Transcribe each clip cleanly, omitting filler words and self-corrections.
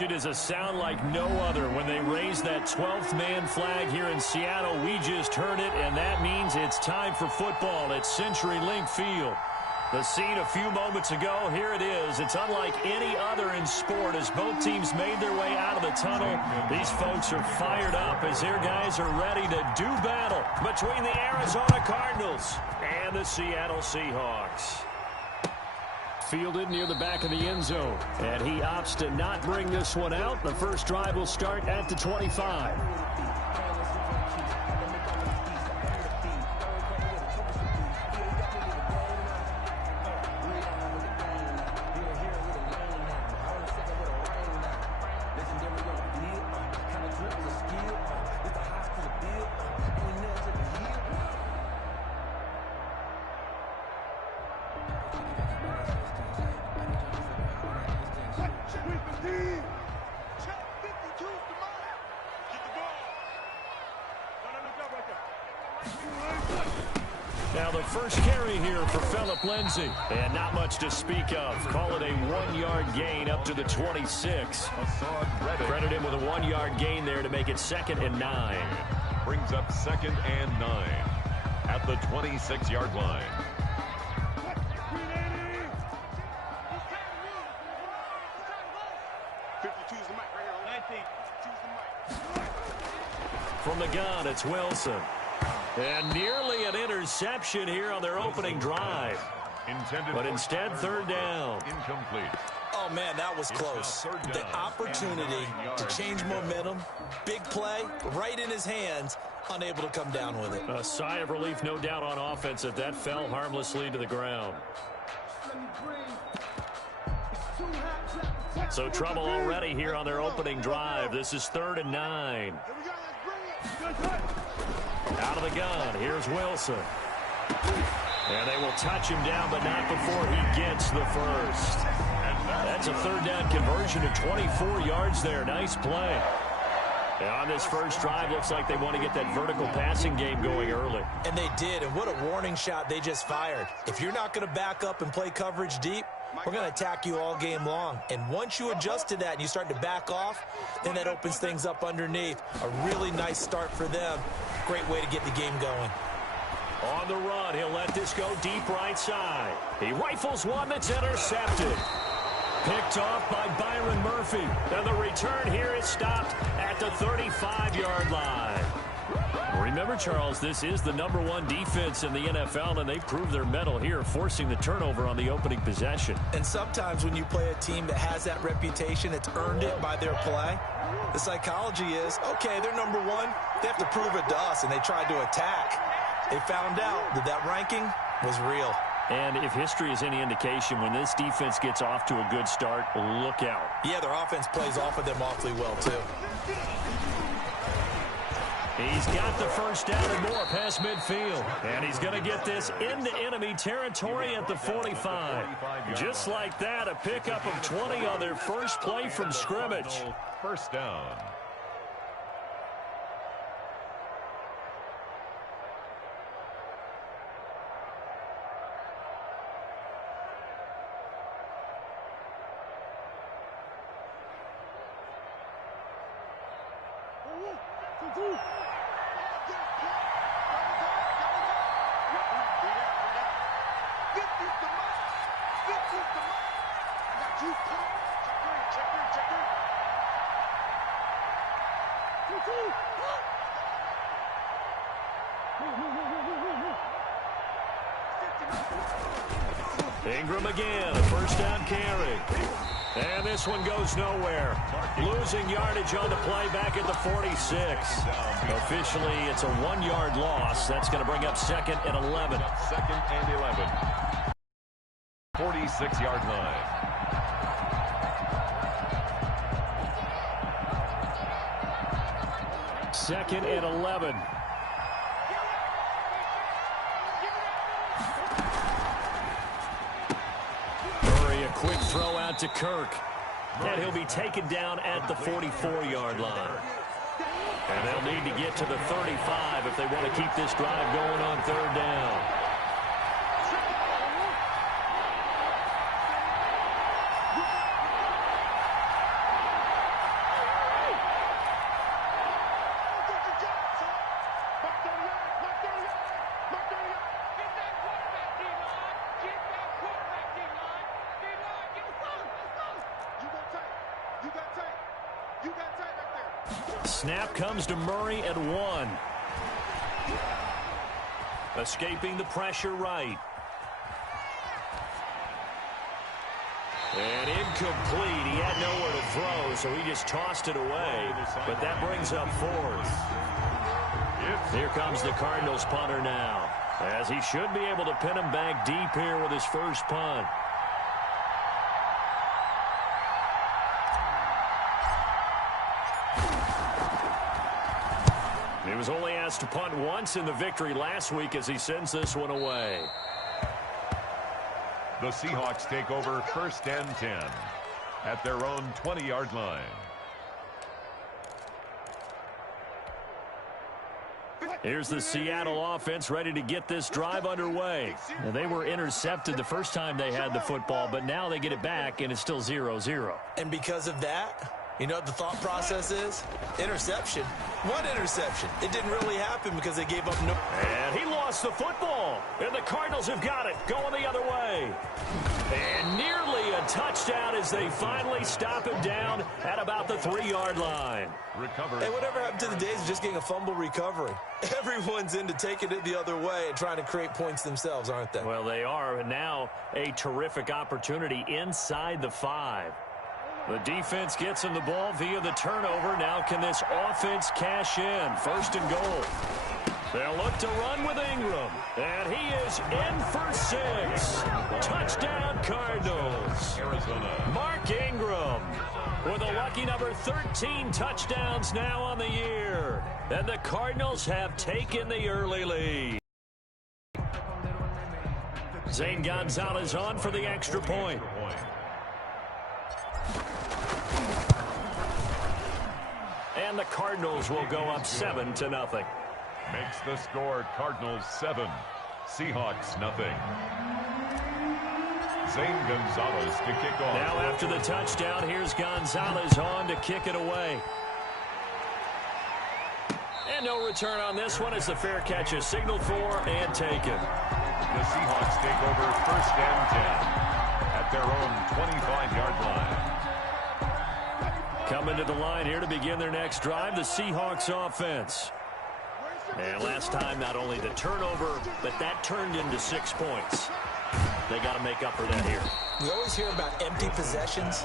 It is a sound like no other when they raise that 12th man flag here in Seattle. We just heard it, and that means it's time for football at CenturyLink Field. The scene a few moments ago, here it is. It's unlike any other in sport as both teams made their way out of the tunnel. These folks are fired up as their guys are ready to do battle between the Arizona Cardinals and the Seattle Seahawks. Fielded near the back of the end zone, and he opts to not bring this one out. The first drive will start at the 25. Now the first carry here for Phillip Lindsay. And not much to speak of. Call it a 1-yard gain up to the 26. Credit him with a 1-yard gain there to make it 2nd and 9. Brings up 2nd and 9 at the 26-yard line. From the gun, it's Wilson. And nearly an interception here on their opening drive. But instead, 3rd down. Incomplete. Oh, man, that was close. The opportunity to change momentum, big play, right in his hands, unable to come down with it. A sigh of relief, no doubt, on offense if that fell harmlessly to the ground. So trouble already here on their opening drive. This is 3rd and 9. Out of the gun, here's Wilson. And they will touch him down, but not before he gets the first. That's a 3rd down conversion to 24 yards there. Nice play. And on this first drive, looks like they want to get that vertical passing game going early. And they did, and what a warning shot they just fired. If you're not going to back up and play coverage deep, we're going to attack you all game long. And once you adjust to that and you start to back off, then that opens things up underneath. A really nice start for them. Great way to get the game going. On the run, he'll let this go deep right side. He rifles one that's intercepted. Picked off by Byron Murphy. And the return here is stopped at the 35-yard line. Remember, Charles, this is the #1 defense in the NFL, and they proved their mettle here, forcing the turnover on the opening possession. And sometimes when you play a team that has that reputation, it's earned it by their play. The psychology is, okay, they're #1. They have to prove it to us, and they tried to attack. They found out that that ranking was real. And if history is any indication, when this defense gets off to a good start, look out. Yeah, their offense plays off of them awfully well, too. He's got the first down and more past midfield. And he's going to get this into enemy territory at the 45. Just like that, a pickup of 20 on their first play from scrimmage. First down. Ingram again, a first down carry. And this one goes nowhere. Losing yardage on the play back at the 46. Officially, it's a 1-yard loss. That's going to bring up 2nd and 11. 2nd and 11. 46-yard line. Second and 11. Quick throw out to Kirk. And he'll be taken down at the 44-yard line. And they'll need to get to the 35 if they want to keep this drive going on 3rd down. Snap comes to Murray at 1. Escaping the pressure right. And incomplete. He had nowhere to throw, so he just tossed it away. But that brings up 4th. Here comes the Cardinals punter now, as he should be able to pin him back deep here with his first punt. He was only asked to punt once in the victory last week as he sends this one away. The Seahawks take over 1st and 10 at their own 20-yard line. Here's the Seattle offense ready to get this drive underway. Now, they were intercepted the first time they had the football, but now they get it back, and it's still 0-0. And because of that, you know what the thought process is? Interception. One interception. It didn't really happen because they gave up no... And he lost the football. And the Cardinals have got it. Going the other way. And nearly a touchdown as they finally stop him down at about the 3-yard line. Recovered. Hey, whatever happened to the days of just getting a fumble recovery? Everyone's into taking it the other way and trying to create points themselves, aren't they? Well, they are. And now a terrific opportunity inside the 5. The defense gets him the ball via the turnover. Now can this offense cash in? 1st and goal. They'll look to run with Ingram. And he is in for 6. Touchdown, Cardinals. Arizona. Mark Ingram with a lucky number 13 touchdowns now on the year. And the Cardinals have taken the early lead. Zane Gonzalez on for the extra point. And the Cardinals will go up 7-0. Makes the score Cardinals 7, Seahawks nothing. Zane Gonzalez to kick off. Now after the touchdown, here's Gonzalez on to kick it away. And no return on this one as the fair catch is signaled for and taken. The Seahawks take over 1st and 10 at their own 25-yard line. Coming to the line here to begin their next drive, the Seahawks offense. And last time, not only the turnover, but that turned into 6 points. They got to make up for that here. We always hear about empty possessions,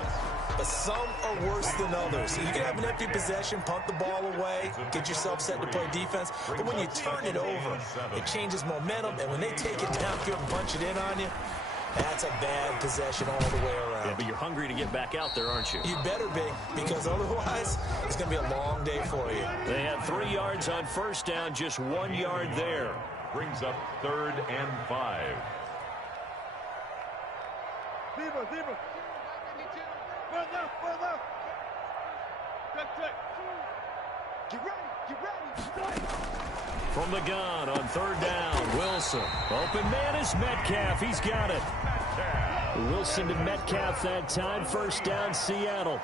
but some are worse than others. You can have an empty possession, punt the ball away, get yourself set to play defense, but when you turn it over, it changes momentum, and when they take it downfield and punch it in on you, that's a bad possession all the way around. Yeah, but you're hungry to get back out there, aren't you? You better be, because otherwise it's going to be a long day for you. They had 3 yards on 1st down, just 1 yard there. Brings up 3rd and 5. From the gun on 3rd down, Wilson. Open man is Metcalf. He's got it. Wilson to Metcalf that time. 1st down, Seattle.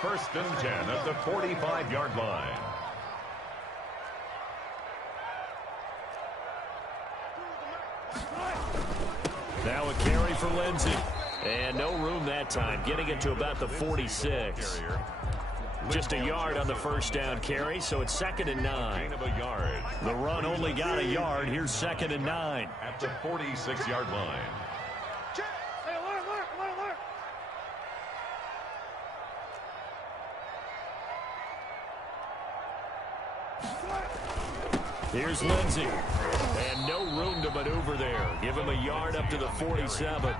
1st and 10 at the 45-yard line. Now a carry for Lindsey. And no room that time, getting it to about the 46. Just a yard on the 1st down carry, so it's 2nd and 9. The run only got a yard. Here's 2nd and 9. At the 46-yard line. Here's Lindsey. And no room to maneuver there. Give him a yard up to the 47.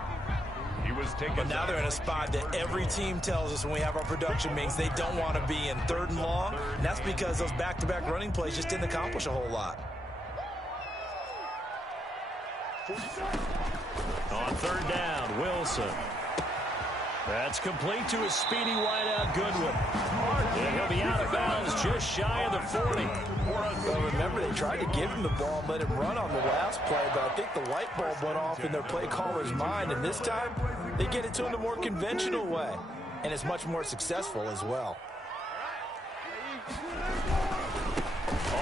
He was taken. But now they're in a spot that every team tells us when we have our production meetings they don't want to be in 3rd and long. And that's because those back-to-back running plays just didn't accomplish a whole lot. On 3rd down, Wilson. That's complete to a speedy wideout Goodwin. And he'll be out of bounds just shy of the 40. Well, remember, they tried to give him the ball and let him run on the last play, but I think the light bulb went off in their play caller's mind, and this time they get it to him the more conventional way, and it's much more successful as well.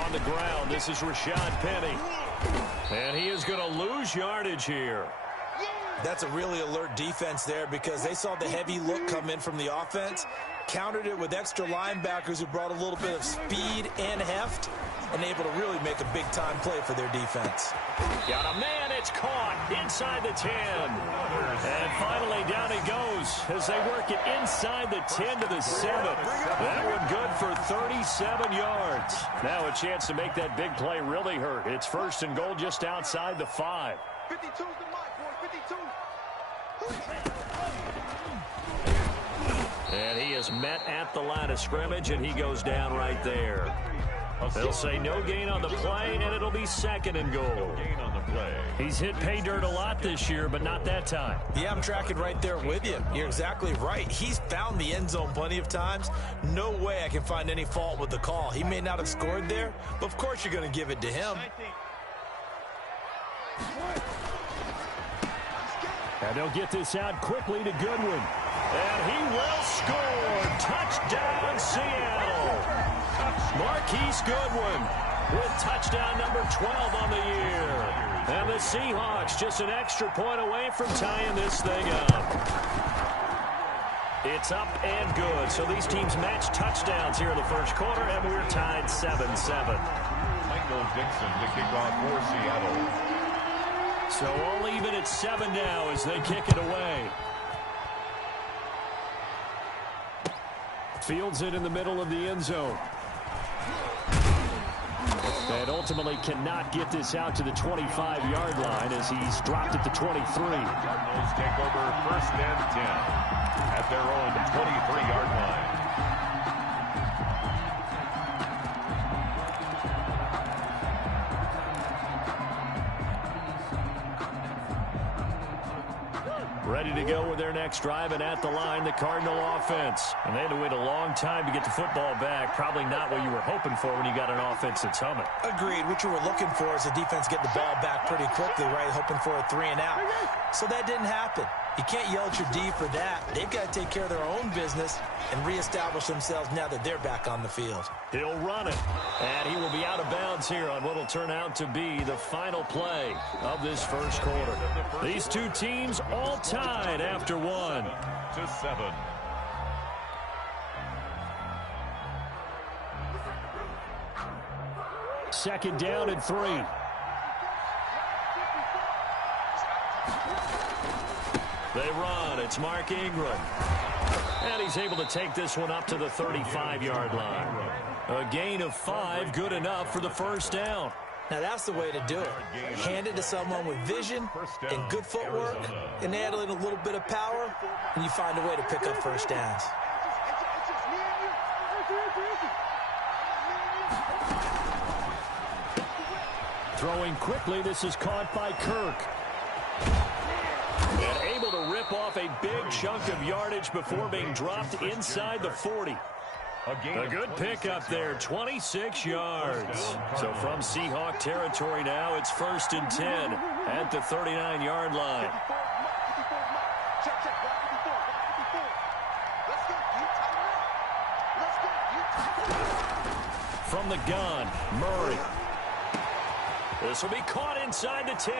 On the ground, this is Rashad Penny. And he is going to lose yardage here. That's a really alert defense there because they saw the heavy look come in from the offense, countered it with extra linebackers who brought a little bit of speed and heft, and able to really make a big-time play for their defense. Got a man, it's caught inside the 10. And finally down he goes as they work it inside the 10 to the 7. That one good for 37 yards. Now a chance to make that big play really hurt. It's 1st and goal just outside the 5. 52's the mark, boy, 52. And he is met at the line of scrimmage, and he goes down right there. They'll say no gain on the play, and it'll be 2nd and goal. He's hit pay dirt a lot this year, but not that time. Yeah, I'm tracking right there with you. You're exactly right. He's found the end zone plenty of times. No way I can find any fault with the call. He may not have scored there, but of course you're going to give it to him. And they'll get this out quickly to Goodwin. And he will score. Touchdown, Seattle. Marquise Goodwin with touchdown number 12 on the year. And the Seahawks just an extra point away from tying this thing up. It's up and good. So these teams match touchdowns here in the first quarter, and we're tied 7-7. Michael Dixon to kick off for Seattle. So all even at 7 now as they kick it away. Fields it in the middle of the end zone. And ultimately cannot get this out to the 25-yard line as he's dropped at the 23. Cardinals take over 1st and 10 at their own 23-yard line. Ready to go with their next drive, and at the line, the Cardinal offense. And they had to wait a long time to get the football back. Probably not what you were hoping for when you got an offense that's humming. Agreed. What you were looking for is the defense get the ball back pretty quickly, right? Hoping for a 3 and out. So that didn't happen. You can't yell at your D for that. They've got to take care of their own business and reestablish themselves now that they're back on the field. He'll run it, and he will be out of bounds here on what will turn out to be the final play of this first quarter. These two teams all tied after 1. 7. Second down and 3. They run. It's Mark Ingram. And he's able to take this one up to the 35-yard line. A gain of 5, good enough for the first down. Now, that's the way to do it. Hand it to someone with vision and good footwork, and add in a little bit of power, and you find a way to pick up first downs. Throwing quickly, this is caught by Kirk. And able to rip off a big chunk of yardage before being dropped inside the 40. A good pickup there, 26 yards. So from Seahawk territory now, it's 1st and 10 at the 39-yard line. From the gun, Murray. This will be caught inside the 10.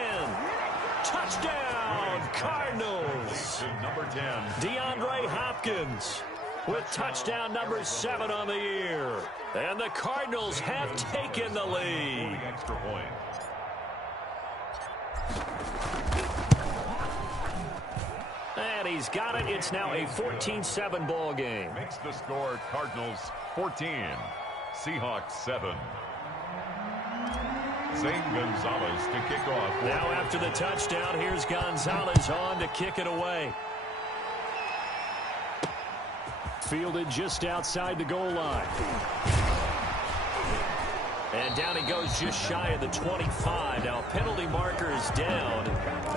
Touchdown, Cardinals. Number 10. DeAndre Hopkins with touchdown number 7 on the year. And the Cardinals have taken the lead. Extra point. And he's got it. It's now a 14-7 ball game. Makes the score Cardinals 14, Seahawks 7. Zane Gonzalez to kick off. Now after the touchdown, here's Gonzalez on to kick it away. Fielded just outside the goal line. And down he goes just shy of the 25. Now penalty marker is down.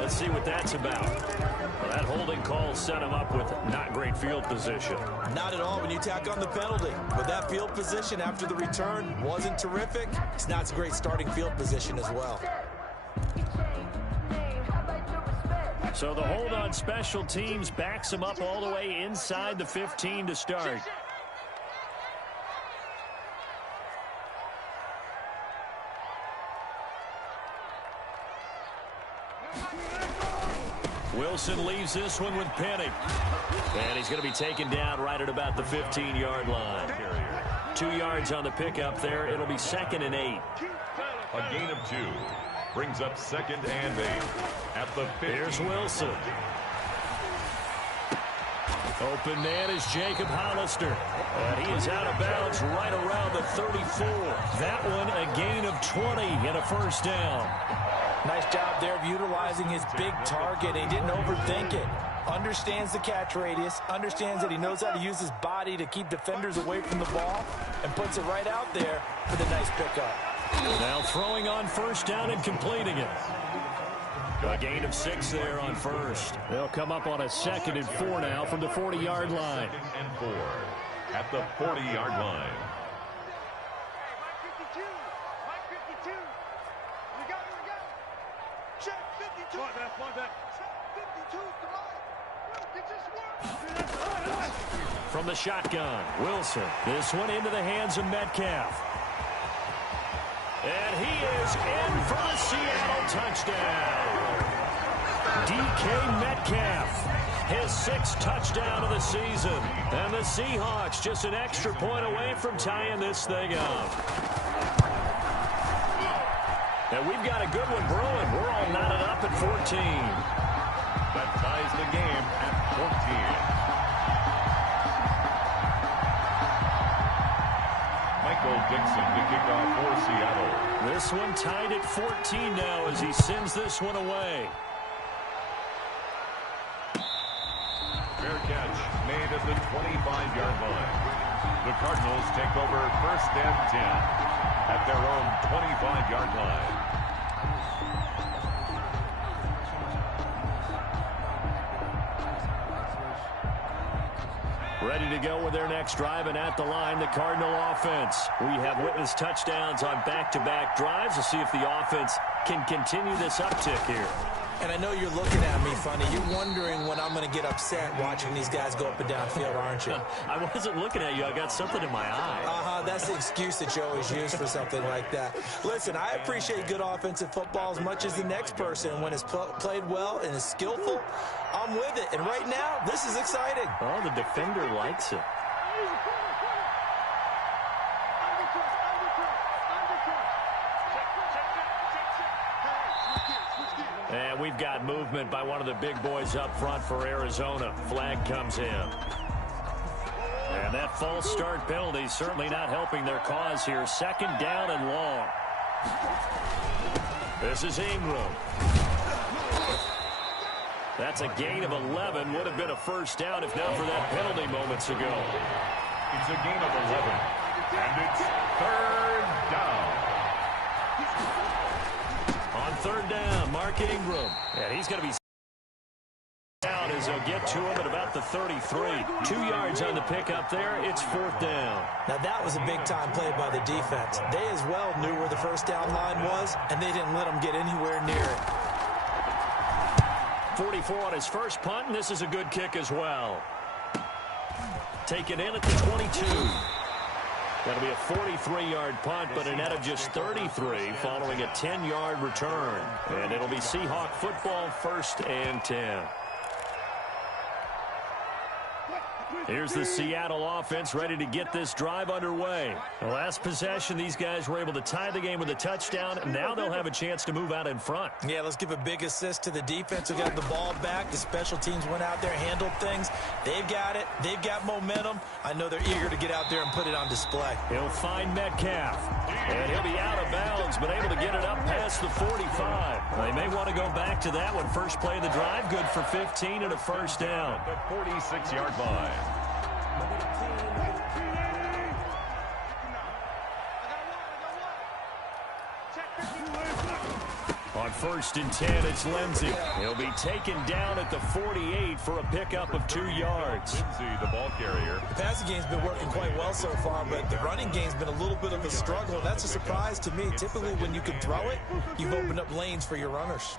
Let's see what that's about. Well, that holding call set him up with not great field position. Not at all when you tack on the penalty. But that field position after the return wasn't terrific. It's not a great starting field position as well. So the hold on special teams backs him up all the way inside the 15 to start. Wilson leaves this one with Penny. And he's going to be taken down right at about the 15-yard line. 2 yards on the pickup there. It'll be 2nd and 8. A gain of 2 brings up 2nd and 8 at the 15. Here's Wilson. Open man is Jacob Hollister. And he is out of bounds right around the 34. That one a gain of 20 and a first down. Nice job there of utilizing his big target. He didn't overthink it. Understands the catch radius, understands that he knows how to use his body to keep defenders away from the ball, and puts it right out there for the nice pickup. Now throwing on first down and completing it. A gain of 6 there on first. They'll come up on a 2nd and 4 now from the 40-yard line. 2nd and 4 at the 40-yard line. From the shotgun, Wilson. This one into the hands of Metcalf. And he is in for the Seattle touchdown. DK Metcalf, his 6th touchdown of the season. And the Seahawks just an extra point away from tying this thing up. And we've got a good one brewing. We're all knotted up at 14. That ties the game at 14. Dixon to kick off for Seattle. This one tied at 14 now as he sends this one away. Fair catch made at the 25-yard line. The Cardinals take over 1st and 10 at their own 25-yard line. Ready to go with their next drive, and at the line, the Cardinal offense. We have witnessed touchdowns on back-to-back drives. We'll see if the offense can continue this uptick here. And I know you're looking at me funny. You're wondering when I'm going to get upset watching these guys go up and down field, aren't you? I wasn't looking at you. I got something in my eye. That's the excuse that you always use for something like that. Listen, I appreciate good offensive football as much as the next person. When it's played well and is skillful, I'm with it. And right now, this is exciting. Oh, the defender likes it. And we've got movement by one of the big boys up front for Arizona. Flag comes in. And that false start penalty certainly not helping their cause here. 2nd down and long. This is Ingram. That's a gain of 11. Would have been a first down if not for that penalty moments ago. It's a gain of 11. And it's 3rd down. On 3rd down, Mark Ingram. And he's going to be down as they'll get to him at about the 33. 2 yards on the pickup there. It's 4th down. Now that was a big-time play by the defense. They as well knew where the first down line was, and they didn't let them get anywhere near it. 44 on his first punt, and this is a good kick as well. Taken in at the 22. That'll be a 43-yard punt, but a net of just 33 following a 10-yard return. And it'll be Seahawk football, 1st and 10. Here's the Seattle offense ready to get this drive underway. The last possession, these guys were able to tie the game with a touchdown. Now they'll have a chance to move out in front. Yeah, let's give a big assist to the defense who got the ball back. The special teams went out there, handled things. They've got it. They've got momentum. I know they're eager to get out there and put it on display. He'll find Metcalf. And he'll be out of bounds, but able to get it up past the 45. They may want to go back to that one. First play of the drive, good for 15 and a first down. The 46-yard line. On 1st and 10, it's Lindsey. He'll be taken down at the 48 for a pickup of 2 yards. Lindsey, the ball carrier. The passing game's been working quite well so far, but the running game's been a little bit of a struggle. That's a surprise to me. Typically, when you can throw it, you've opened up lanes for your runners.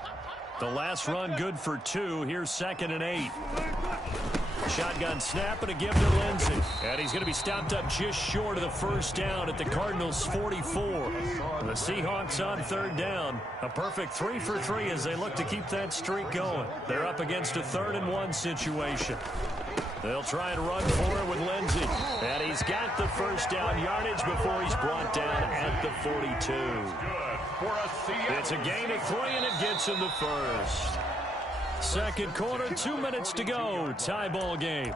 The last run good for 2. Here's 2nd and 8. Shotgun snap and a give to Lindsey. And he's going to be stopped up just short of the first down at the Cardinals' 44. The Seahawks on third down. A perfect 3 for 3 as they look to keep that streak going. They're up against a 3rd and 1 situation. They'll try and run for it with Lindsey. And he's got the first down yardage before he's brought down at the 42. It's a gain of 3, and it gets him the first. Second quarter, 2 minutes to go. Tie ball game.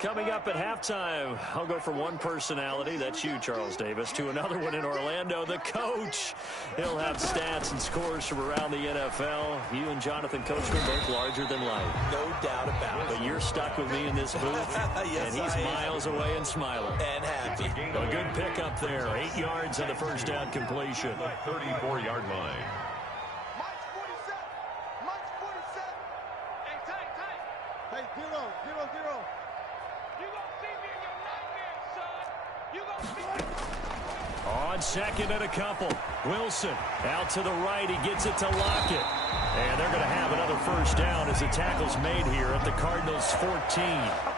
Coming up at halftime, I'll go from one personality, that's you, Charles Davis, to another one in Orlando, the coach. He'll have stats and scores from around the NFL. You and Jonathan Coachman both larger than life. No doubt about it. But you're stuck with me in this booth, yes, and he's miles away and smiling. And happy. A good pickup there, 8 yards on the first down completion. 34-yard line. Mike's 47. Mike's 47. Hey, tight. Hey, 0. You gonna see me in your nightmares, son. You gonna see me. On second and a couple. Wilson out to the right. He gets it to Lockett. And they're going to have another first down as the tackle's made here at the Cardinals' 14.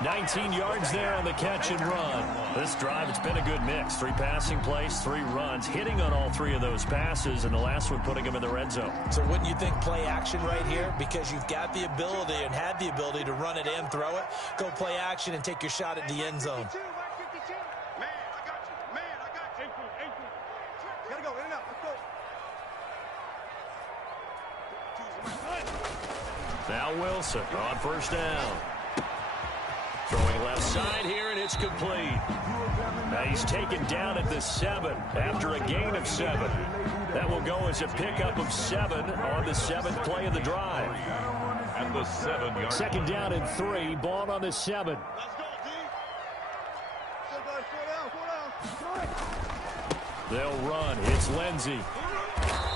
19 yards there on the catch and run. This drive, it's been a good mix. 3 passing plays, 3 runs, hitting on all 3 of those passes, and the last one putting them in the red zone. So wouldn't you think play action right here? Because you've got the ability and had the ability to run it and throw it. Go play action and take your shot at the end zone. Man, I got you. Man, I got you. Ankle. Gotta go. In and out. Let's go. Now Wilson on first down. Throwing left side here, and it's complete. Now he's taken down at the 7 after a gain of 7. That will go as a pickup of 7 on the 7th play of the drive. At the 7-yard. Second down and 3, ball on the 7. Let's go, D. Slow down. They'll run. It's Lindsey.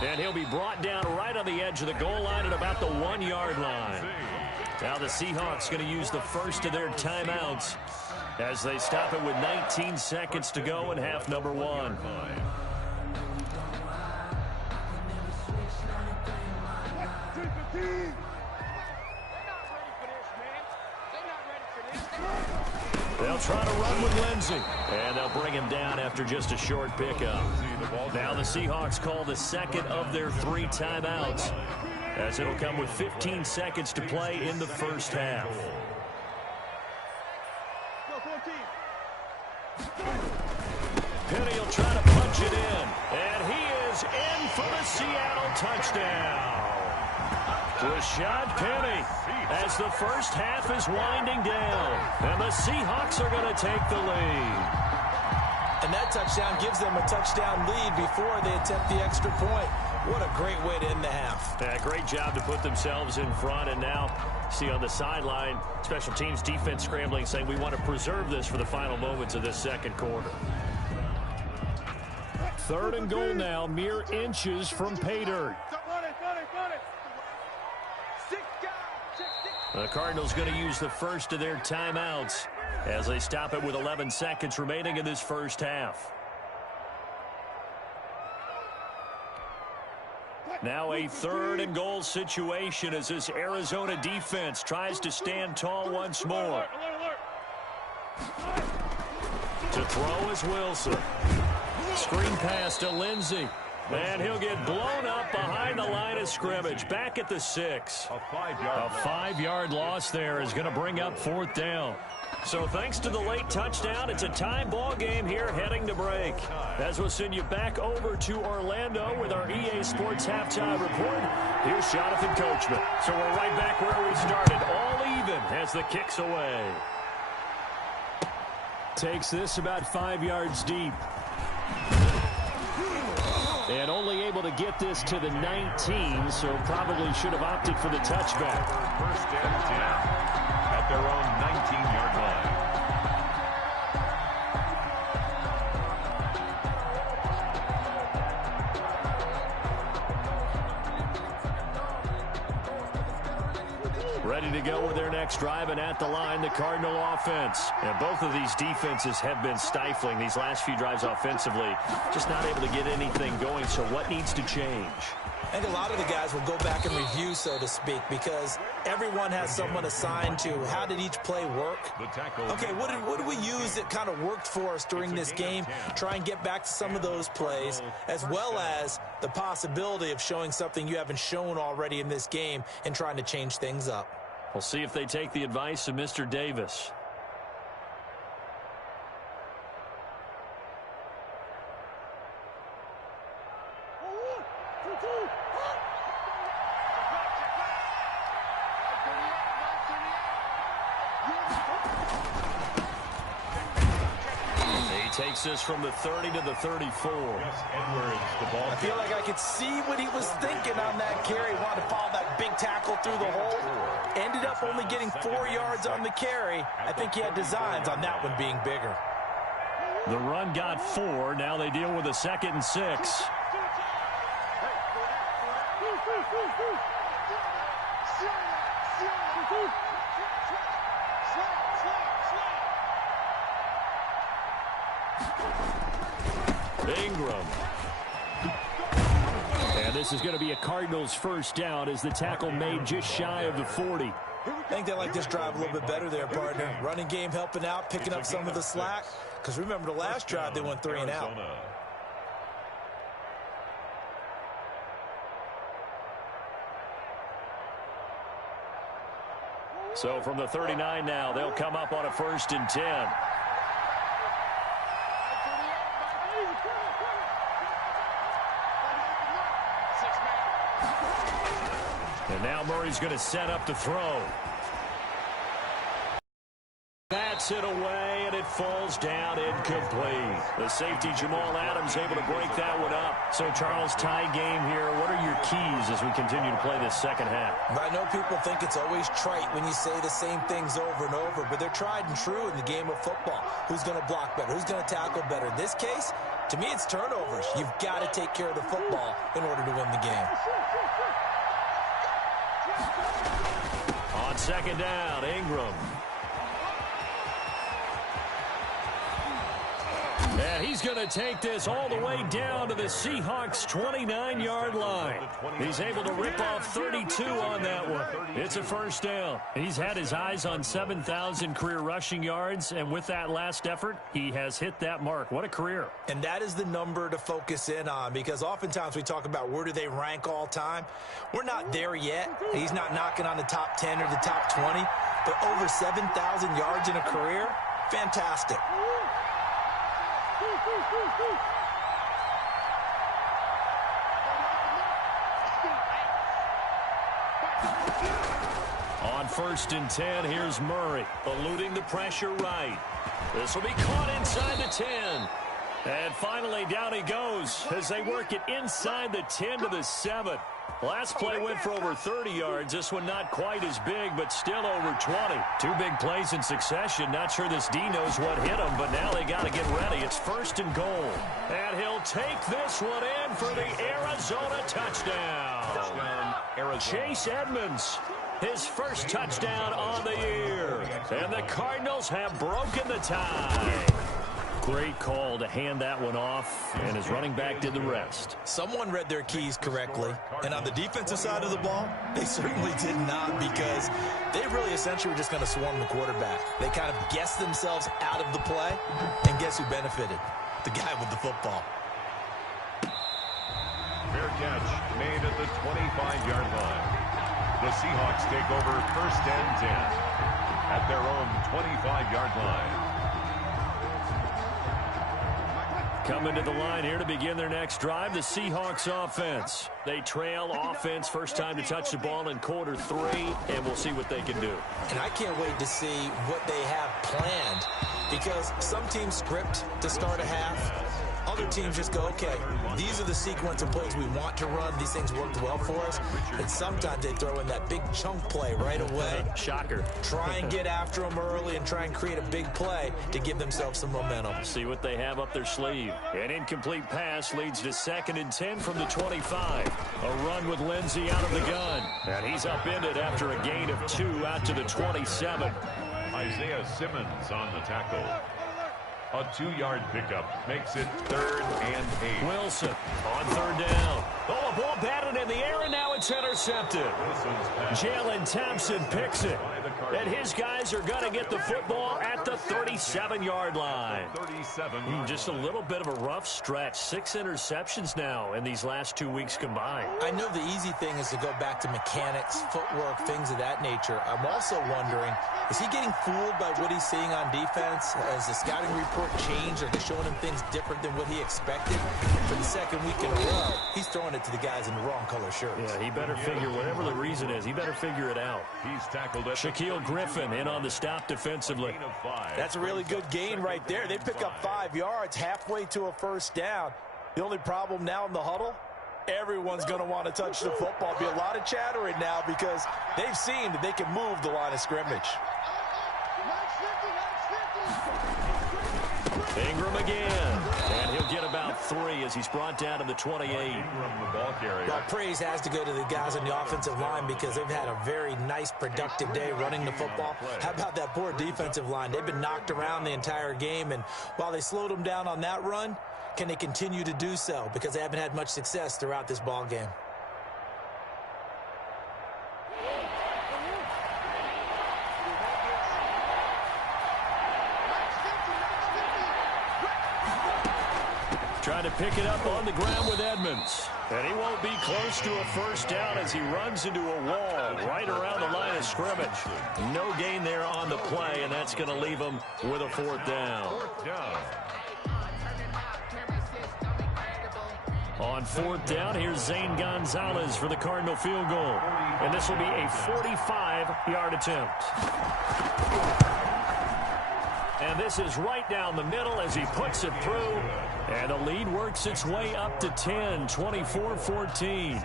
And he'll be brought down right on the edge of the goal line at about the 1-yard line. Now the Seahawks going to use the first of their timeouts as they stop it with 19 seconds to go in half number 1. They'll try to run with Lindsey, and they'll bring him down after just a short pickup. Now the Seahawks call the second of their 3 timeouts, as it'll come with 15 seconds to play in the first half. Penny will try to punch it in, and he is in for the Seattle touchdown. Rashad Penny, as the first half is winding down, and the Seahawks are going to take the lead. And that touchdown gives them a touchdown lead before they attempt the extra point. What a great way to end the half. Yeah, great job to put themselves in front, and now see on the sideline, special teams defense scrambling, saying we want to preserve this for the final moments of this second quarter. 3rd and goal now, mere inches from pay dirt. The Cardinals going to use the first of their timeouts as they stop it with 11 seconds remaining in this first half. Now a 3rd and goal situation as this Arizona defense tries to stand tall once more. To throw is Wilson. Screen pass to Lindsey. And he'll get blown up behind the line of scrimmage. Back at the 6. A 5-yard loss there is going to bring up 4th down. So thanks to the late touchdown, it's a tie ball game here heading to break. As we'll send you back over to Orlando with our EA Sports halftime report. Here's Jonathan Coachman. So we're right back where we started, all even as the kick's away. Takes this about 5 yards deep. And only able to get this to the 19, so probably should have opted for the touchback. First and 10 at their own 19-yard line. Ready to go with their next drive, and at the line, the Cardinal offense. And both of these defenses have been stifling these last few drives offensively. Just not able to get anything going, so what needs to change? I think a lot of the guys will go back and review, so to speak, because everyone has someone assigned to how did each play work. Okay, what did we use that kind of worked for us during this game? Try and get back to some of those plays, as well as the possibility of showing something you haven't shown already in this game and trying to change things up. We'll see if they take the advice of Mr. Davis. Takes this from the 30 to the 34. I feel like I could see what he was thinking on that carry. Wanted to follow that big tackle through the hole. Ended up only getting 4 yards on the carry. I think he had designs on that one being bigger. The run got 4. Now they deal with a 2nd and 6. Ingram. And this is going to be a Cardinals first down as the tackle made just shy of the 40. I think they like this drive a little bit better there, partner. Running game helping out, picking up some of the slack. Because remember the last drive, they went 3 and out. So from the 39 now, they'll come up on a 1st and 10. And now Murray's going to set up to throw. That's it away, and it falls down incomplete. The safety, Jamal Adams, able to break that one up. So, Charles, tie game here. What are your keys as we continue to play this second half? I know people think it's always trite when you say the same things over and over, but they're tried and true in the game of football. Who's going to block better? Who's going to tackle better? In this case, to me, it's turnovers. You've got to take care of the football in order to win the game. On 2nd down, Ingram. And he's going to take this all the way down to the Seahawks' 29-yard line. He's able to rip off 32 on that one. It's a 1st down. He's had his eyes on 7,000 career rushing yards, and with that last effort, he has hit that mark. What a career. And that is the number to focus in on, because oftentimes we talk about where do they rank all time. We're not there yet. He's not knocking on the top 10 or the top 20, but over 7,000 yards in a career, fantastic. On 1st and 10, here's Murray, eluding the pressure right. This will be caught inside the 10. And finally, down he goes as they work it inside the 10 to the 7. Last play went for over 30 yards. This one not quite as big, but still over 20. 2 big plays in succession. Not sure this D knows what hit him, but now they got to get ready. It's 1st and goal. And he'll take this one in for the Arizona touchdown. Chase Edmonds, his first touchdown on the year. And the Cardinals have broken the tie. Great call to hand that one off, and his running back did the rest. Someone read their keys correctly, and on the defensive side of the ball, they certainly did not, because they really essentially were just going to swarm the quarterback. They kind of guessed themselves out of the play, and guess who benefited? The guy with the football. Fair catch made at the 25-yard line. The Seahawks take over 1st and 10 at their own 25-yard line. Coming to the line here to begin their next drive, the Seahawks offense. They trail offense, first time to touch the ball in quarter 3, and we'll see what they can do. And I can't wait to see what they have planned, because some teams script to start a half. Other teams just go, okay, these are the sequence of plays we want to run. These things worked well for us. And sometimes they throw in that big chunk play right away. Shocker. Try and get after them early and try and create a big play to give themselves some momentum. See what they have up their sleeve. An incomplete pass leads to 2nd and 10 from the 25. A run with Lindsey out of the gun. And he's upended after a gain of 2 out to the 27. Isaiah Simmons on the tackle. A 2-yard pickup makes it 3rd and 8. Wilson on 3rd down. Oh, a ball batted in the air, and now it's intercepted. Jalen Thompson picks it. And his guys are going to get the football at the 37-yard line. Just a little bit of a rough stretch. 6 interceptions now in these last 2 weeks combined. I know the easy thing is to go back to mechanics, footwork, things of that nature. I'm also wondering, is he getting fooled by what he's seeing on defense? Has the scouting report changed? Are they showing him things different than what he expected? For the second week in a row, he's throwing it to the guys in the wrong color shirts. Yeah, he better figure, whatever the reason is, he better figure it out. He's tackled at Shaquille Griffin in on the stop defensively. That's a really good gain right there. They pick up 5 yards halfway to a first down. The only problem now in the huddle, everyone's going to want to touch the football. Be a lot of chattering now because they've seen that they can move the line of scrimmage. Ingram again. And he'll get about 3 as he's brought down to the 28. Well, praise has to go to the guys on the offensive line because they've had a very nice, productive day running the football. How about that poor defensive line? They've been knocked around the entire game, and while they slowed them down on that run, can they continue to do so? Because they haven't had much success throughout this ball game. Trying to pick it up on the ground with Edmonds. And he won't be close to a first down as he runs into a wall right around the line of scrimmage. No gain there on the play, and that's going to leave him with a 4th down. On 4th down, here's Zane Gonzalez for the Cardinal field goal. And this will be a 45-yard attempt. And this is right down the middle as he puts it through. And the lead works its way up to 10, 24-14.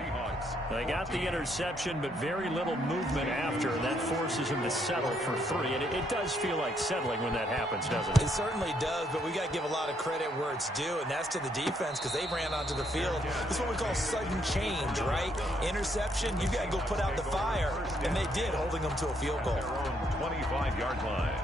They got the interception, but very little movement after. And that forces him to settle for 3. And it does feel like settling when that happens, doesn't it? It certainly does, but we got to give a lot of credit where it's due, and that's to the defense because they ran onto the field. This is what we call sudden change, right? Interception, you got to go put out the fire, and they did, holding them to a field goal. 25-yard line.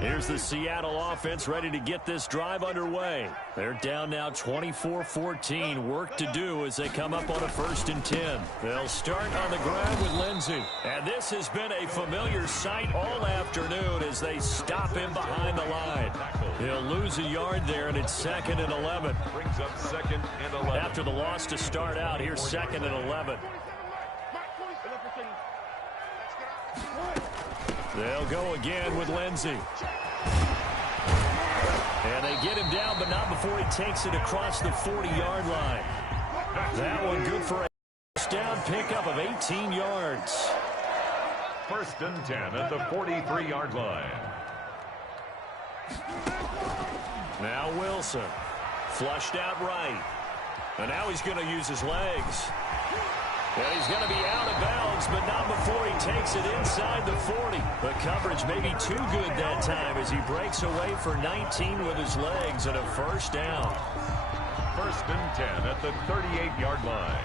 Here's the Seattle offense ready to get this drive underway. They're down now 24-14. Work to do as they come up on a 1st and 10. They'll start on the ground with Lindsey. And this has been a familiar sight all afternoon as they stop him behind the line. He'll lose a yard there, and it's 2nd and 11. Brings up 2nd and 11. After the loss to start out, here's 2nd and 11. They'll go again with Lindsey. And they get him down, but not before he takes it across the 40-yard line. That one good for a first down pickup of 18 yards. 1st and 10 at the 43-yard line. Now Wilson. Flushed out right. And now he's going to use his legs. And he's going to be out of bounds, but not before he takes it inside the 40. The coverage may be too good that time as he breaks away for 19 with his legs and a first down. 1st and 10 at the 38-yard line.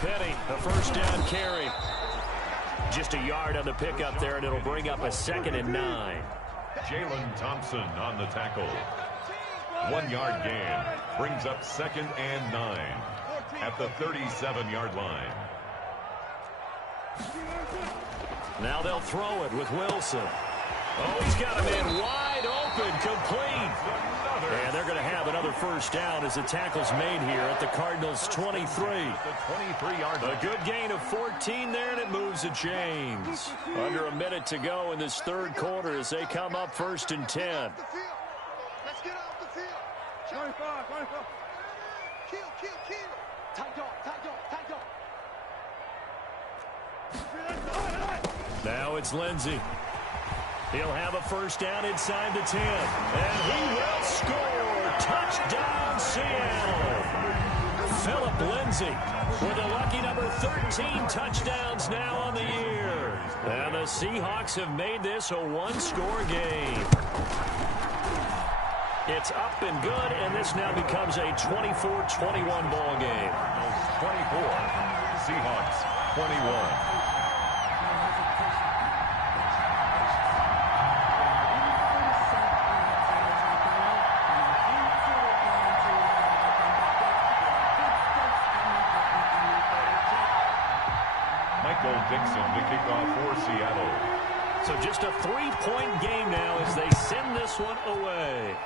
Penny, a first down carry. Just a yard on the pickup there, and it'll bring up a 2nd and 9. Jalen Thompson on the tackle. 1-yard gain. Brings up 2nd and 9 at the 37-yard line. Now they'll throw it with Wilson. Oh, he's got him in wide open, complete. And they're going to have another first down as the tackle's made here at the Cardinals' 23. A good gain of 14 there, and it moves the chains. Under a minute to go in this 3rd quarter as they come up 1st and 10. Let's get off the field. 25. Kill. Tight dog. Now it's Lindsey. He'll have a first down inside the 10. And he will score. Touchdown, Seattle. Philip Lindsey with a lucky number 13 touchdowns now on the year. And the Seahawks have made this a one-score game. It's up and good, and this now becomes a 24-21 ball game. 24, Seahawks 21. Dixon to kick off for Seattle. So just a 3-point game now as they send this one away.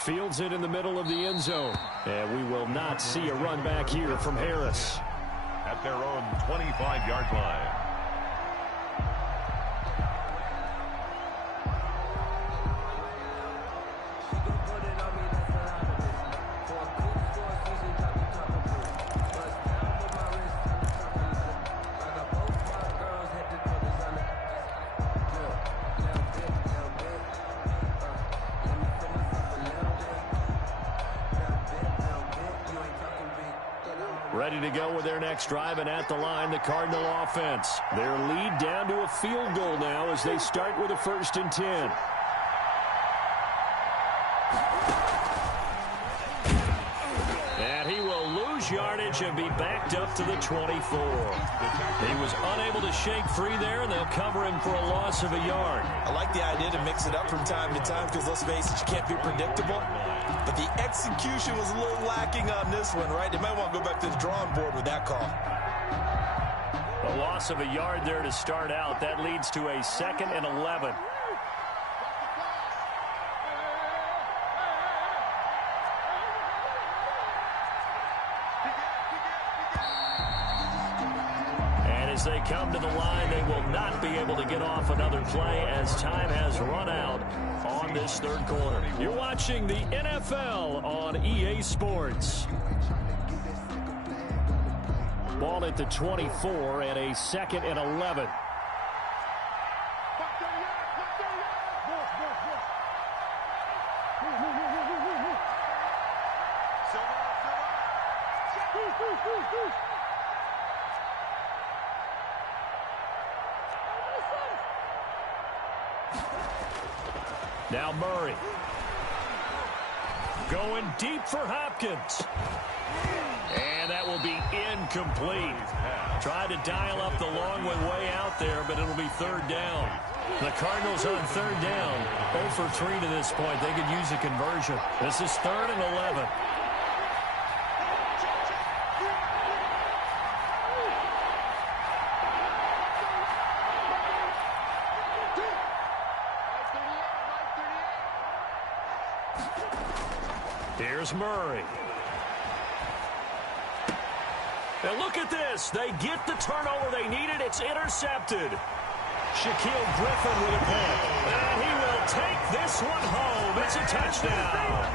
Fields it in the middle of the end zone. And we will not see a run back here from Harris. At their own 25-yard line. Ready to go with their next drive, and at the line, the Cardinal offense. Their lead down to a field goal now as they start with a 1st and 10. And he will lose yardage and be backed up to the 24. He was unable to shake free there, and they'll cover him for a loss of a yard. I like the idea to mix it up from time to time because, let's face it, you can't be predictable. But the execution was a little lacking on this one, right? They might want to go back to the drawing board with that call. A loss of a yard there to start out. That leads to a 2nd and 11. And as they come to the line, they will not be able to get off another play as time has run out on this 3rd quarter. You're watching the NFL on EA Sports. Ball at the 24 and a 2nd and 11. Now Murray. Going deep for Hopkins. And that will be incomplete. Tried to dial up the long way out there, but it'll be 3rd down. The Cardinals on 3rd down. 0 for 3 to this point. They could use a conversion. This is 3rd and 11. Here's Murray. And look at this. They get the turnover they needed. It's intercepted. Shaquille Griffin with a pick. And he will take this one home. It's a touchdown.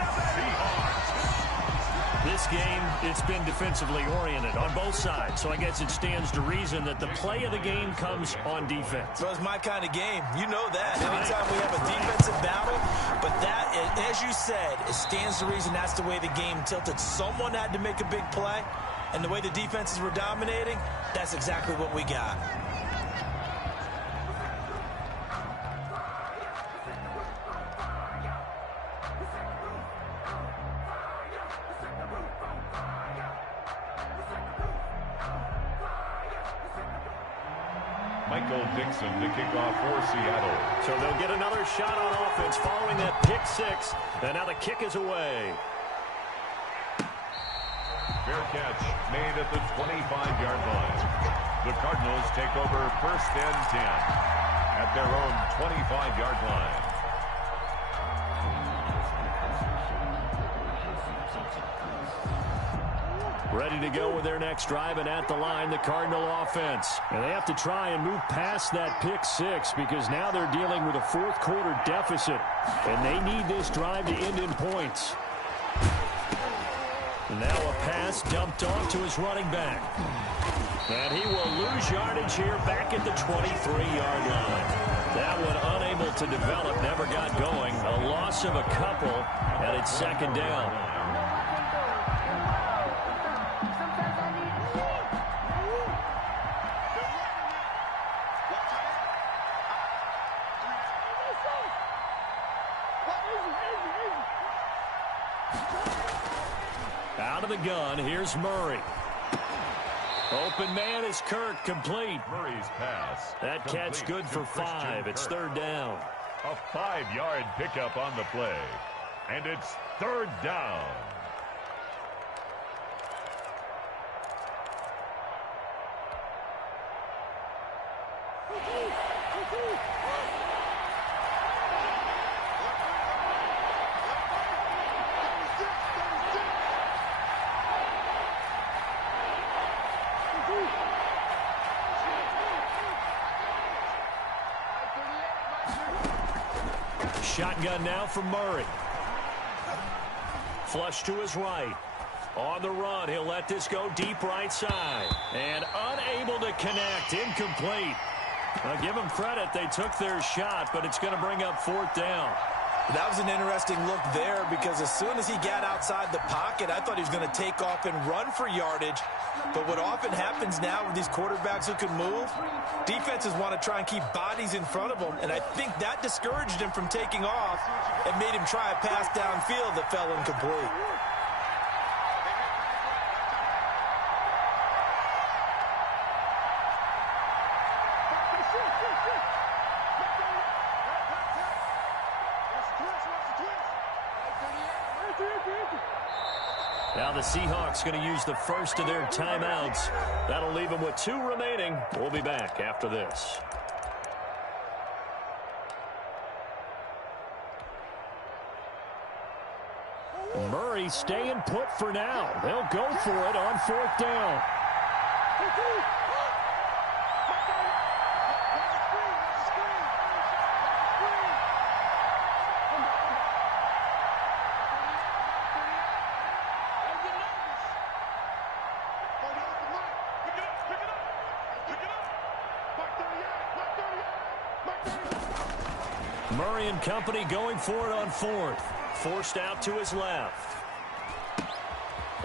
This game, it's been defensively oriented on both sides. So I guess it stands to reason that the play of the game comes on defense. Well, it's my kind of game. You know that. Anytime we have a defensive battle, but that, as you said, it stands to reason that's the way the game tilted. Someone had to make a big play, and the way the defenses were dominating, that's exactly what we got. Dixon to kick off for Seattle. So they'll get another shot on offense following that pick 6. And now the kick is away. Fair catch made at the 25-yard line. The Cardinals take over 1st and 10 at their own 25-yard line. Ready to go with their next drive, and at the line, the Cardinal offense. And they have to try and move past that pick 6 because now they're dealing with a 4th quarter deficit, and they need this drive to end in points. And now a pass dumped off to his running back. And he will lose yardage here back at the 23-yard line. That one unable to develop, never got going. A loss of a couple, and it's 2nd down. Out of the gun, here's Murray. Open man is Kirk, complete. Murray's pass. That catch good for 5. It's 3rd down. A 5-yard pickup on the play. And it's 3rd down. Shotgun now for Murray. Flush to his right. On the run, he'll let this go deep right side. And unable to connect. Incomplete. Now, give them credit. They took their shot, but it's going to bring up fourth down. That was an interesting look there because as soon as he got outside the pocket, I thought he was going to take off and run for yardage. But what often happens now with these quarterbacks who can move, defenses want to try and keep bodies in front of them, and I think that discouraged him from taking off and made him try a pass downfield that fell incomplete. Now the Seahawks going to use the first of their timeouts. That'll leave them with 2 remaining. We'll be back after this. Murray staying put for now. They'll go for it on fourth down. Murray and company going for it on fourth. Forced out to his left.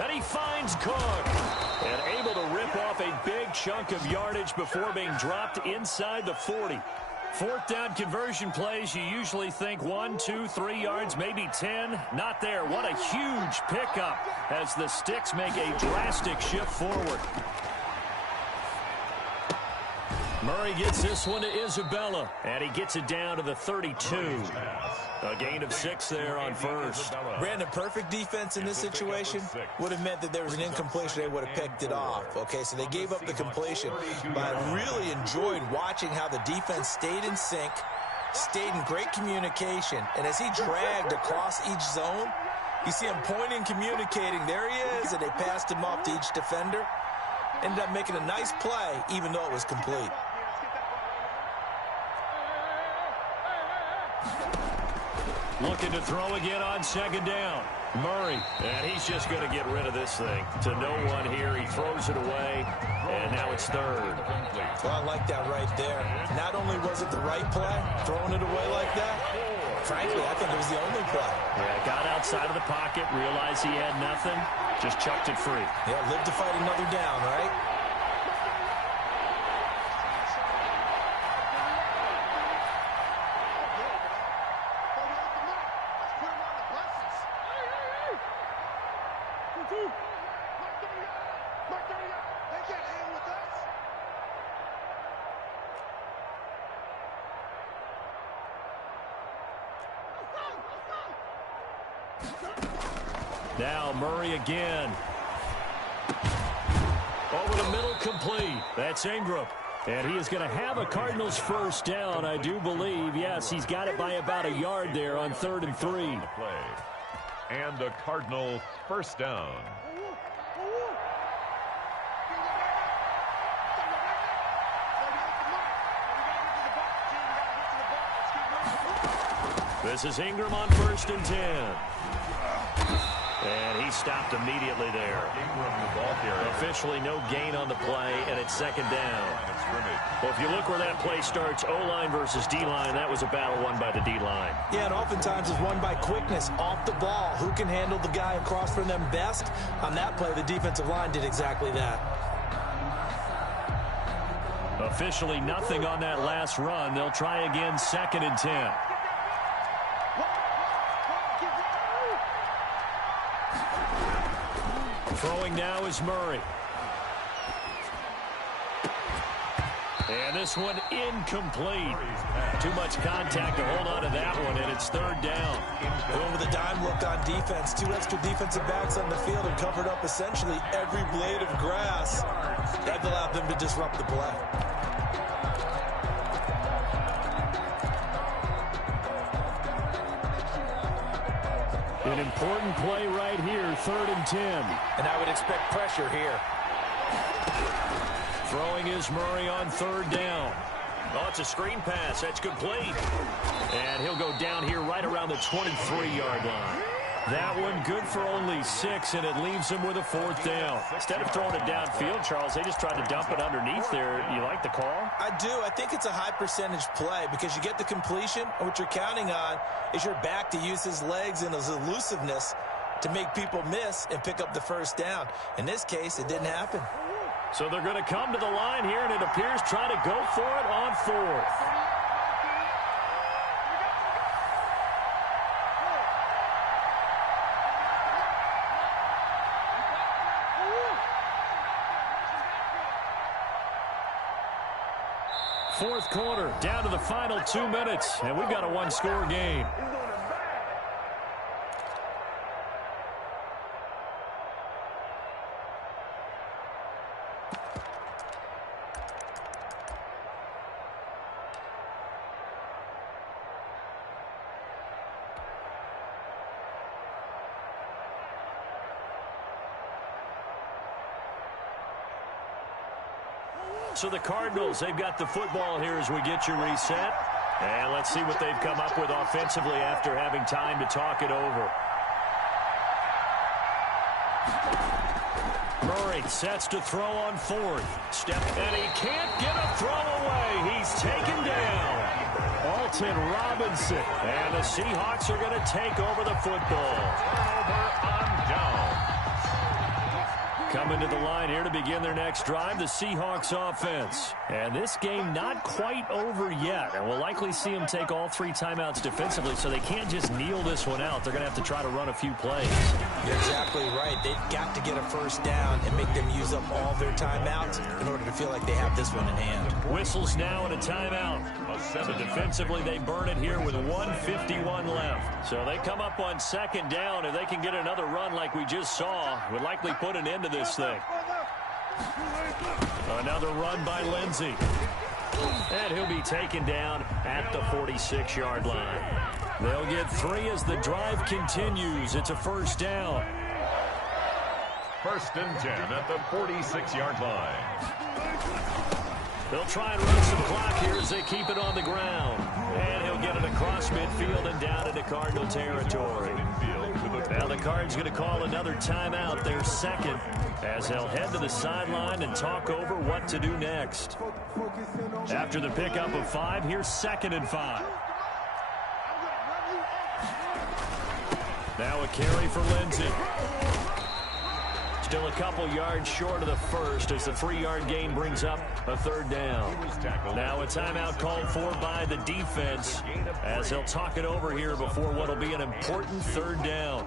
And he finds Cook. And able to rip off a big chunk of yardage before being dropped inside the 40. Fourth down conversion plays, you usually think 1, 2, 3 yards, maybe 10. Not there. What a huge pickup as the Sticks make a drastic shift forward. Murray gets this one to Isabella, and he gets it down to the 32. A gain of 6 there on first. Brandon, perfect defense in this situation would have meant that there was an incompletion. They would have picked it off. Okay, so they gave up the completion. But I really enjoyed watching how the defense stayed in sync, stayed in great communication. And as he dragged across each zone, you see him pointing, communicating. There he is, and they passed him off to each defender. Ended up making a nice play, even though it was complete. Looking to throw again on second down. Murray, and he's just going to get rid of this thing. To no one here, he throws it away, and now it's third. Well, I like that right there. Not only was it the right play, throwing it away like that, frankly, I think it was the only play. Yeah, got outside of the pocket, realized he had nothing, just chucked it free. Yeah, live to fight another down, right? Now Murray again. Over the middle, complete. That's Ingram. And he is going to have a Cardinals first down, I do believe. Yes, he's got it by about a yard there on 3rd and 3. And a Cardinal first down. This is Ingram on 1st and 10. And he stopped immediately there. Officially no gain on the play, and it's 2nd down. Well, if you look where that play starts, O-line versus D-line, that was a battle won by the D-line. Yeah, and oftentimes it's won by quickness off the ball. Who can handle the guy across from them best? On that play, the defensive line did exactly that. Officially nothing on that last run. They'll try again 2nd and 10. Throwing now is Murray. And this one incomplete. Too much contact to hold on to that one, and it's 3rd down. Going with a dime look on defense. 2 extra defensive backs on the field and covered up essentially every blade of grass. That allowed them to disrupt the play. An important play right here, 3rd and 10. And I would expect pressure here. Throwing is Murray on 3rd down. Oh, it's a screen pass. That's complete. And he'll go down here right around the 23-yard line. That one good for only 6, and it leaves him with a 4th down. Instead of throwing it downfield, Charles, they just tried to dump it underneath there. You like the call? I do. I think it's a high-percentage play because you get the completion, and what you're counting on is your back to use his legs and his elusiveness to make people miss and pick up the 1st down. In this case, it didn't happen. So they're going to come to the line here, and it appears trying to go for it on 4th. Fourth quarter, down to the final 2 minutes, and we've got a one-score game. So the Cardinals, they've got the football here as we get you reset. And let's see what they've come up with offensively after having time to talk it over. Murray sets to throw on 4th. And he can't get a throw away. He's taken down. Alton Robinson. And the Seahawks are going to take over the football. Turnover on down. Coming to the line here to begin their next drive, the Seahawks offense. And this game not quite over yet. And we'll likely see them take all 3 timeouts defensively, so they can't just kneel this one out. They're going to have to try to run a few plays. You're exactly right. They've got to get a 1st down and make them use up all their timeouts in order to feel like they have this one in hand. Whistles now and a timeout. So defensively, they burn it here with 1:51 left. So they come up on 2nd down. If they can get another run like we just saw, would likely put an end to this thing. Another run by Lindsey. And he'll be taken down at the 46-yard line. They'll get 3 as the drive continues. It's a 1st down. 1st and 10 at the 46-yard line. They'll try and run some clock here as they keep it on the ground. And he'll get it across midfield and down into Cardinal territory. Now the Cards going to call another timeout, their 2nd, as they'll head to the sideline and talk over what to do next. After the pickup of 5, here's 2nd and 5. Now a carry for Lindsey. Still a couple yards short of the 1st as the 3-yard gain brings up a 3rd down. Now a timeout called for by the defense as they'll talk it over here before what will be an important 3rd down.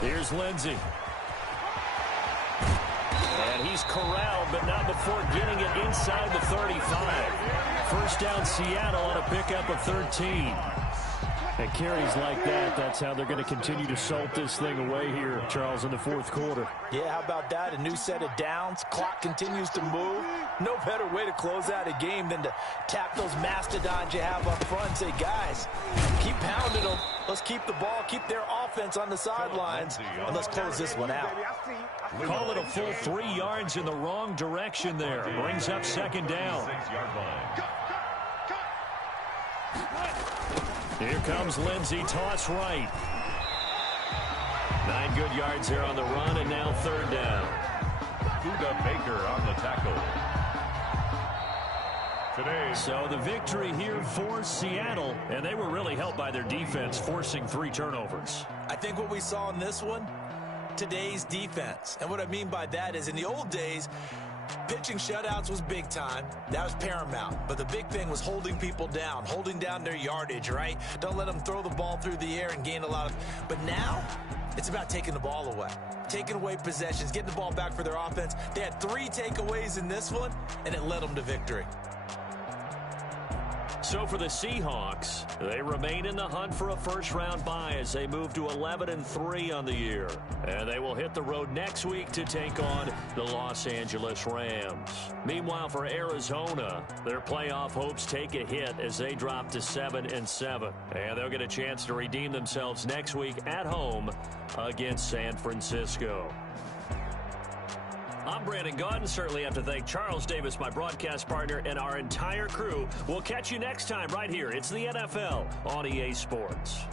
Here's Lindsey. And he's corralled, but not before getting it inside the 35. 1st down Seattle on a pickup of 13. And carries like that, that's how they're going to continue to salt this thing away here, Charles, in the 4th quarter. Yeah, how about that? A new set of downs. Clock continues to move. No better way to close out a game than to tap those mastodons you have up front and say, guys, keep pounding them. Let's keep the ball, keep their offense on the sidelines, and let's close this one out. Call it a full 3 yards in the wrong direction there. Brings up 2nd down. Here comes Lindsey, toss right. 9 good yards there on the run, and now 3rd down. Buda Baker on the tackle. So the victory here for Seattle, and they were really helped by their defense, forcing 3 turnovers. I think what we saw in this one, today's defense. And what I mean by that is in the old days, pitching shutouts was big time. That was paramount. But the big thing was holding people down, holding down their yardage, right? Don't let them throw the ball through the air and gain a lot of... But now, it's about taking the ball away. Taking away possessions, getting the ball back for their offense. They had 3 takeaways in this one, and it led them to victory. So for the Seahawks, they remain in the hunt for a first-round bye as they move to 11-3 on the year. And they will hit the road next week to take on the Los Angeles Rams. Meanwhile, for Arizona, their playoff hopes take a hit as they drop to 7-7. And they'll get a chance to redeem themselves next week at home against San Francisco. I'm Brandon Gaudin. Certainly have to thank Charles Davis, my broadcast partner, and our entire crew. We'll catch you next time right here. It's the NFL on EA Sports.